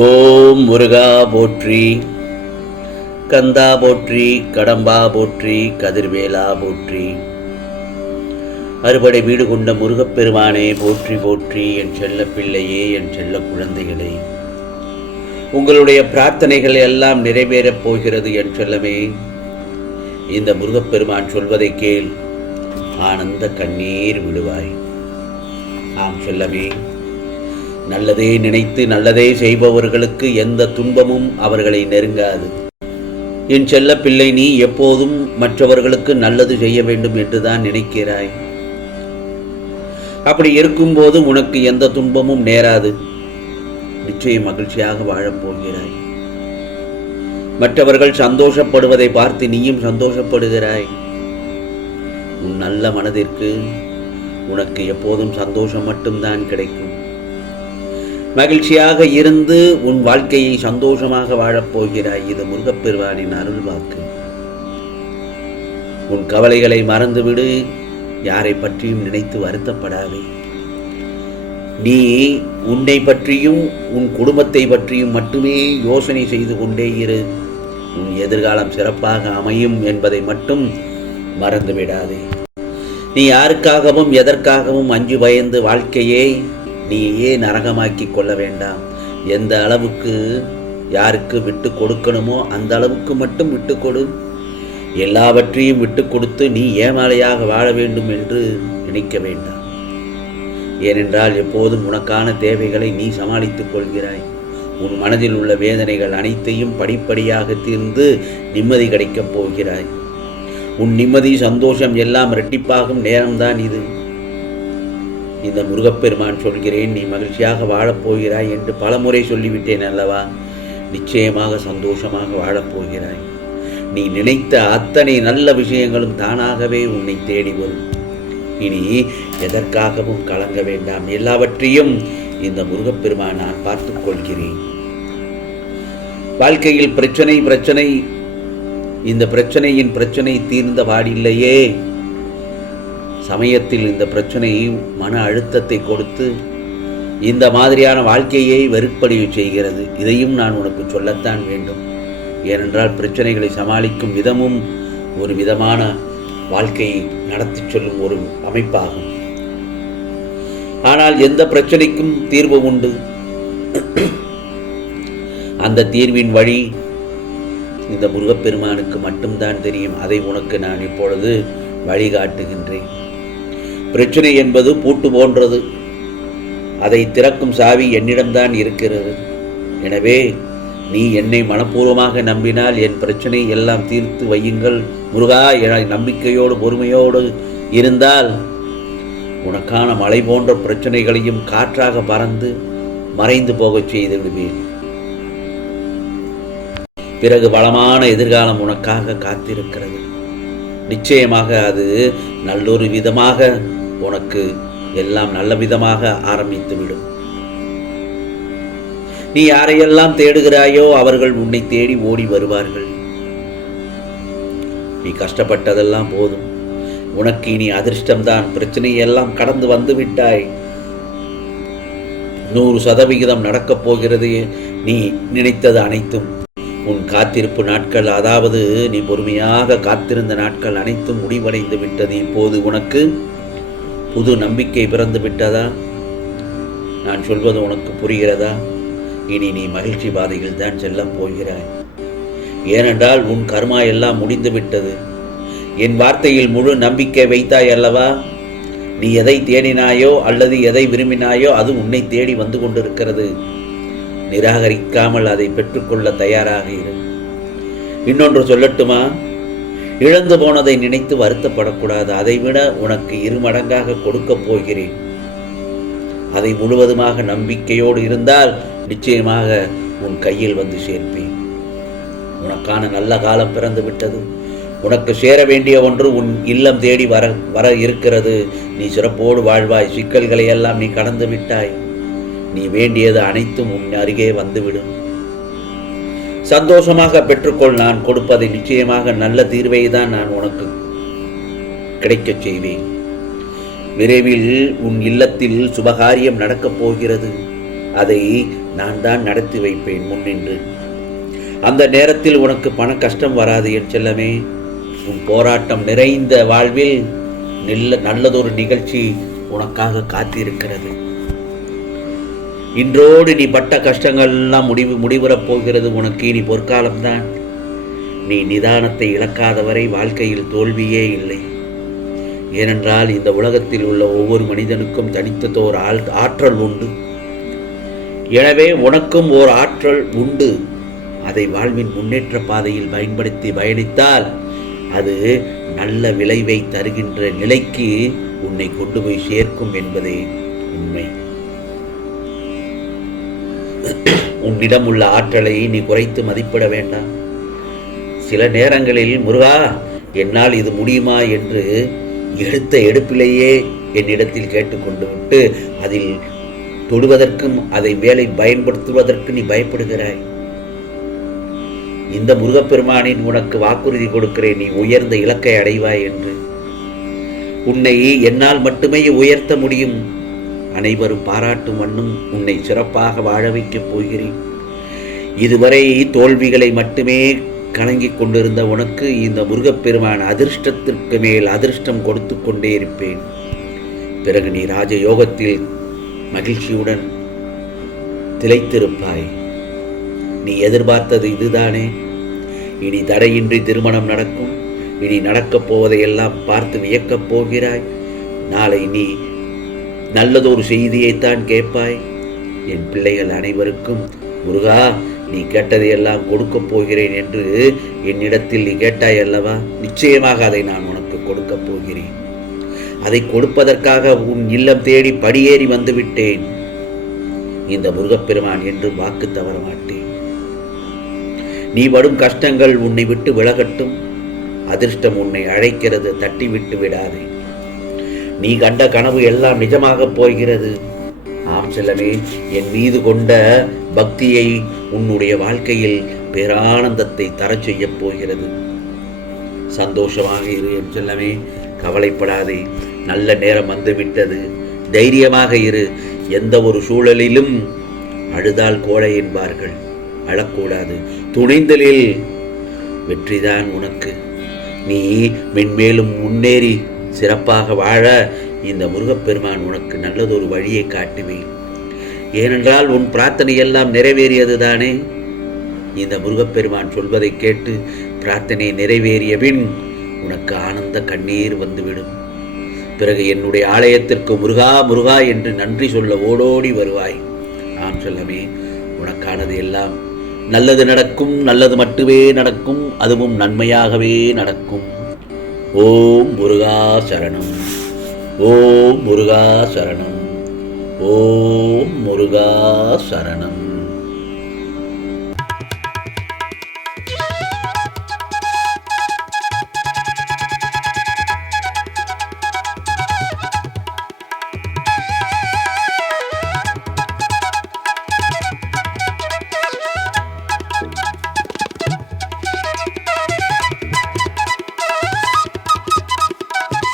ஓம் முருகா போற்றி, கந்தா போற்றி, கடம்பா போற்றி, கதிர்வேலா போற்றி. அறுபடை வீடு கொண்ட முருகப்பெருமானே போற்றி போற்றி. என் செல்ல பிள்ளையே, என் செல்ல குழந்தைகளே, உங்களுடைய பிரார்த்தனைகள் எல்லாம் நிறைவேறப் போகிறது என் செல்லமே. இந்த முருகப்பெருமான் சொல்வதை கேள், ஆனந்த கண்ணீர் விடுவாய். ஆம் செல்லமே, நல்லதே நினைத்து நல்லதே செய்பவர்களுக்கு எந்த துன்பமும் அவர்களை நெருங்காது. என் செல்ல பிள்ளை, நீ எப்போதும் மற்றவர்களுக்கு நல்லது செய்ய வேண்டும் என்றுதான் நினைக்கிறாய். அப்படி இருக்கும்போது உனக்கு எந்த துன்பமும் நேராது. நிச்சயம் மகிழ்ச்சியாக வாழப்போகிறாய். மற்றவர்கள் சந்தோஷப்படுவதை பார்த்து நீயும் சந்தோஷப்படுகிறாய். உன் நல்ல மனதிற்கு உனக்கு எப்போதும் சந்தோஷம் மட்டும்தான் கிடைக்கும். மகிழ்ச்சியாக இருந்து உன் வாழ்க்கையை சந்தோஷமாக வாழப்போகிறாய். இது முருகப்பெருமானின் அருள் வாக்கு. உன் கவலைகளை மறந்துவிடு. யாரை பற்றியும் நினைத்து வருத்தப்படாதே. நீ உன்னை பற்றியும் உன் குடும்பத்தை பற்றியும் மட்டுமே யோசனை செய்து கொண்டே இரு. உன் எதிர்காலம் சிறப்பாக அமையும் என்பதை மட்டும் மறந்துவிடாதே. நீ யாருக்காகவும் எதற்காகவும் அஞ்சு பயந்து வாழ்க்கையை நீயே நரகமாக்கி கொள்ள வேண்டாம். எந்த அளவுக்கு யாருக்கு விட்டு கொடுக்கணுமோ அந்த அளவுக்கு மட்டும் விட்டு கொடு. எல்லாவற்றையும் விட்டு கொடுத்து நீ ஏமாளையாக வாழ வேண்டும் என்று நினைக்க வேண்டாம். ஏனென்றால் எப்போதும் உனக்கான தேவைகளை நீ சமாளித்துக் கொள்கிறாய். உன் மனதில் உள்ள வேதனைகள் அனைத்தையும் படிப்படியாக தீர்ந்து நிம்மதி கிடைக்கப் போகிறாய். உன் நிம்மதி சந்தோஷம் எல்லாம் இரட்டிப்பாகும் நேரம்தான் இது. இந்த முருகப்பெருமான் சொல்கிறேன், நீ மகிழ்ச்சியாக வாழப்போகிறாய் என்று பலமுறை சொல்லிவிட்டேன் அல்லவா? நிச்சயமாக சந்தோஷமாக வாழப்போகிறாய். நீ நினைத்த அத்தனை நல்ல விஷயங்களும் தானாகவே உன்னை தேடி வரும். இனி எதற்காகவும் கலங்க வேண்டாம். எல்லாவற்றையும் இந்த முருகப்பெருமான் நான் பார்த்துக் கொள்கிறேன். வாழ்க்கையில் பிரச்சனை, இந்த பிரச்சனையின் பிரச்சனை தீர்ந்த வாடில்லையே. சமயத்தில் இந்த பிரச்சனை மன அழுத்தத்தை கொடுத்து இந்த மாதிரியான வாழ்க்கையை வெறுப்படைய செய்கிறது. இதையும் நான் உனக்கு சொல்லத்தான் வேண்டும். ஏனென்றால் பிரச்சனைகளை சமாளிக்கும் விதமும் ஒரு விதமான வாழ்க்கையை நடத்தி சொல்லும் ஒரு அமைப்பாகும். ஆனால் எந்த பிரச்சனைக்கும் தீர்வு உண்டு. அந்த தீர்வின் வழி இந்த முருகப்பெருமானுக்கு மட்டும்தான் தெரியும். அதை உனக்கு நான் இப்பொழுது வழிகாட்டுகின்றேன். பிரச்சனை என்பது பூட்டு போன்றது. அதை திறக்கும் சாவி என்னிடம்தான் இருக்கிறது. எனவே நீ என்னை மனப்பூர்வமாக நம்பினால் என் பிரச்சனை எல்லாம் தீர்த்து வையுங்கள் முருகா என நம்பிக்கையோடு பொறுமையோடு இருந்தால் உனக்கான மலை போன்ற பிரச்சனைகளையும் காற்றாக பறந்து மறைந்து போகச் செய்து விடுவேன். பிறகு வளமான எதிர்காலம் உனக்காக காத்திருக்கிறது. நிச்சயமாக அது நல்லொரு விதமாக உனக்கு எல்லாம் நல்ல விதமாக ஆரம்பித்துவிடும். நீ யாரையெல்லாம் தேடுகிறாயோ அவர்கள் உன்னை தேடி ஓடி வருவார்கள். நீ கஷ்டப்பட்டதெல்லாம் போதும். உனக்கு இனி அதிர்ஷ்டம்தான். பிரச்சனையெல்லாம் கடந்து வந்து விட்டாய். 100% நடக்கப் போகிறது. நீ நினைத்தது அனைத்தும். உன் காத்திருப்பு நாட்கள், அதாவது நீ பொறுமையாக காத்திருந்த நாட்கள் அனைத்தும் முடிவடைந்து விட்டது. இப்போது உனக்கு புது நம்பிக்கை பிறந்து விட்டதா? நான் சொல்வது உனக்கு புரிகிறதா? இனி நீ மகிழ்ச்சி பாதையில் தான் செல்லப் போகிறாய். ஏனென்றால் உன் கர்மா எல்லாம் முடிந்து விட்டது. என் வார்த்தையில் முழு நம்பிக்கை வைத்தாய் அல்லவா? நீ எதை தேடினாயோ அல்லது எதை விரும்பினாயோ அது உன்னை தேடி வந்து கொண்டிருக்கிறது. நிராகரிக்காமல் அதை பெற்றுக்கொள்ள தயாராக இரு. இன்னொன்று சொல்லட்டுமா? இழந்து போனதை நினைத்து வருத்தப்படக்கூடாது. அதைவிட உனக்கு 2 மடங்காக கொடுக்கப் போகிறேன். அதை முழுவதுமாக நம்பிக்கையோடு இருந்தால் நிச்சயமாக உன் கையில் வந்து சேர்ப்பேன். உனக்கான நல்ல காலம் பிறந்து விட்டது. உனக்கு சேர வேண்டிய ஒன்று உன் இல்லம் தேடி வர இருக்கிறது. நீ சிறப்போடு வாழ்வாய். சிக்கல்களை எல்லாம் நீ கடந்து விட்டாய். நீ வேண்டியது அனைத்தும் உன் அருகே வந்துவிடும். சந்தோஷமாக பெற்றுக்கொள். நான் கொடுப்பதை நிச்சயமாக நல்ல தீர்வை தான் நான் உனக்கு கிடைக்கச் செய்வேன். விரைவில் உன் இல்லத்தில் சுபகாரியம் நடக்கப் போகிறது. அதை நான் தான் நடத்தி வைப்பேன் முன்னின்று. அந்த நேரத்தில் உனக்கு பண கஷ்டம் வராது என் செல்லமே. உன் போராட்டம் நிறைந்த வாழ்வில் நல்லதொரு நிகழ்ச்சி உனக்காக காத்திருக்கிறது. இன்றோடு நீ பட்ட கஷ்டங்கள் எல்லாம் முடிவுறப் போகிறது. உனக்கு இனி பொற்காலம்தான். நீ நிதானத்தை இழக்காதவரை வாழ்க்கையில் தோல்வியே இல்லை. ஏனென்றால் இந்த உலகத்தில் உள்ள ஒவ்வொரு மனிதனுக்கும் தனித்ததோர் ஆற்றல் உண்டு. எனவே உனக்கும் ஓர் ஆற்றல் உண்டு. அதை வாழ்வின் முன்னேற்ற பாதையில் பயன்படுத்தி பயணித்தால் அது நல்ல விளைவை தருகின்ற நிலைக்கு உன்னை கொண்டு போய் சேர்க்கும் என்பதே உண்மை. உன்னிடம் உள்ள ஆற்றலை நீ குறைத்து மதிப்பிட வேண்டாம். சில நேரங்களில் முருகா என்னால் இது முடியுமா என்று எடுத்த எடுப்பிலேயே என்னிடத்தில் கேட்டுக்கொண்டு விட்டு அதில் தொடுவதற்கும் அதை வேலை பயன்படுத்துவதற்கு நீ பயப்படுகிறாய். இந்த முருகப்பெருமானின் உனக்கு வாக்குறுதி கொடுக்கிறேன், நீ உயர்ந்த இலக்கை அடைவாய் என்று. உன்னை என்னால் மட்டுமே உயர்த்த முடியும். அனைவரும் பாராட்டும் வண்ணம் உன்னை சிறப்பாக வாழ வைக்கப் போகிறேன். இதுவரை தோல்விகளை மட்டுமே கலங்கிக் கொண்டிருந்த உனக்கு இந்த முருகப்பெருமான் அதிர்ஷ்டத்திற்கு மேல் அதிர்ஷ்டம் கொடுத்து கொண்டே இருப்பேன். பிறகு நீ ராஜயோகத்தில் மகிழ்ச்சியுடன் திளைத்திருப்பாய். நீ எதிர்பார்த்தது இதுதானே? இனி தடையின்றி திருமணம் நடக்கும். இனி நடக்கப் போவதையெல்லாம் பார்த்து வியக்கப் போகிறாய். நாளை நீ நல்லதொரு செய்தியைத்தான் கேட்பாய். என் பிள்ளைகள் அனைவருக்கும் முருகா நீ கேட்டதையெல்லாம் கொடுக்கப் போகிறேன் என்று என்னிடத்தில் நீ கேட்டாய் அல்லவா? நிச்சயமாக அதை நான் உனக்கு கொடுக்கப் போகிறேன். அதை கொடுப்பதற்காக உன் இல்லம் தேடி படியேறி வந்துவிட்டேன். இந்த முருகப்பெருமான் என்று வாக்கு தவற மாட்டேன். நீ படும் கஷ்டங்கள் உன்னை விட்டு விலகட்டும். அதிர்ஷ்டம் உன்னை அழைக்கிறது, தட்டி விட்டு விடாதே. நீ கண்ட கனவு எல்லாம் நிஜமாக போகிறது. ஆம் செல்லமே, என் மீது கொண்ட பக்தியை உன்னுடைய வாழ்க்கையில் பேரானந்தத்தை தரச் செய்ய போகிறது. சந்தோஷமாக இரு என் செல்லமே, கவலைப்படாதே. நல்ல நேரம் வந்துவிட்டது. தைரியமாக இரு. எந்த ஒரு சூழலிலும் அழுதால் கோழை என்பார்கள். அழக்கூடாது. துணிந்தலில் வெற்றிதான் உனக்கு. நீ மென்மேலும் முன்னேறி சிறப்பாக வாழ இந்த முருகப்பெருமான் உனக்கு நல்லதொரு வழியை காட்டுவேன். ஏனென்றால் உன் பிரார்த்தனை எல்லாம் நிறைவேறியது தானே. இந்த முருகப்பெருமான் சொல்வதை கேட்டு பிரார்த்தனை நிறைவேறிய பின் உனக்கு ஆனந்த கண்ணீர் வந்துவிடும். பிறகு என்னுடைய ஆலயத்திற்கு முருகா முருகா என்று நன்றி சொல்ல ஓடோடி வருவாய். நான் சொல்லவே உனக்கானது எல்லாம் நல்லது நடக்கும். நல்லது மட்டுமே நடக்கும். அதுவும் நன்மையாகவே நடக்கும். ஓம் முருகா சரணம். ஓம் முருகா சரணம். ஓம் முருகா சரணம்.